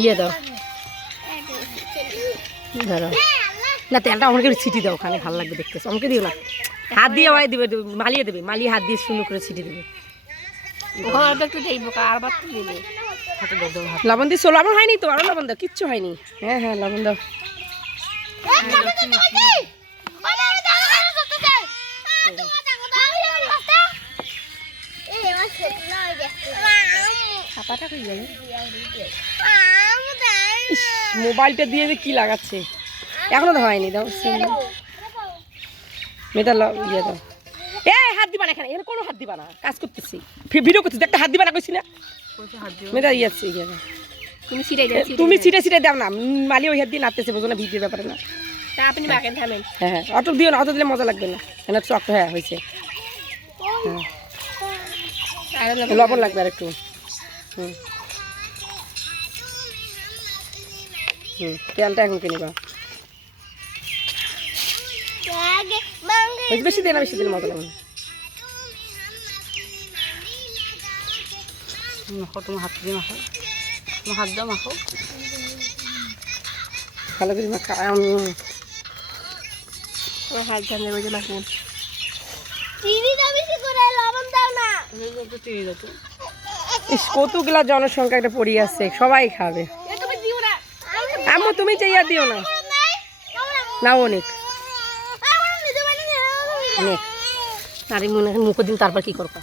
ইয়ে দাও। ধরো না তেলটা আমাকে একটু ছিটি দাও ওখানে ভালো লাগবে দেখতে। আমাকে দিও না। হাত দিয়ে ওয়াই দেবে মালিয়ে দেবে। মালিয়ে হাত দিয়ে সুন্দর করে ছিটি দেবে। লবণ দিচ্ছো লবণ হয়নি তো? আরও লবণ দাও কিচ্ছু হয়নি। হ্যাঁ হ্যাঁ লবণ দাও। ছাপাটা কই গেল? মোবাইলটা দিয়ে যে কি লাগাচ্ছে? এখনও তো হয়নি দাও সিম মেয়েটা ল- ইয়ে দাও। এ হাত দিবা না এখানে এখানে কোনো হাত দিবা না কাজ করতেছি। ভি- ভিডিও করতেছি একটা হাত দিবা না কইছি না? মেয়েটা ইয়ে আছে ইয়ে। তুমি ছিটাই তুমি ছিটে ছিটে দাও না মালি ওই হাত দিয়ে নাচতেছে বোঝো না ভিডিওর ব্যাপারে না। তা আপনি বাগান থামেন। হ্যাঁ হ্যাঁ অত দিও না অত দিলে মজা লাগবে না। কেন চক হ্যাঁ হয়েছে। আর লবণ লাগবে আর একটু হুম। হুম তেলটা এখন কিনিবা বেশি বেশি দিলে বেশি দিলে মজা লাগবে মাখো তোমার হাত দিয়ে মাখো। তোমার হাত দাও মাখো। ভালো করে মাখা হাত ধান ইস কতগুলা জনসংখ্যা একটা পড়ি আছে সবাই খাবে। তুমি আম্মু তুমি চাইয়া দিও না। না অনেক। অনেক। আরে মনে হয় মুখ দিন তারপর কি করবা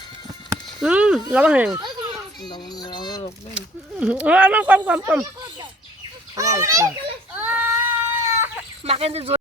হুম লবণ হয়ে কম কম কম। মাখেন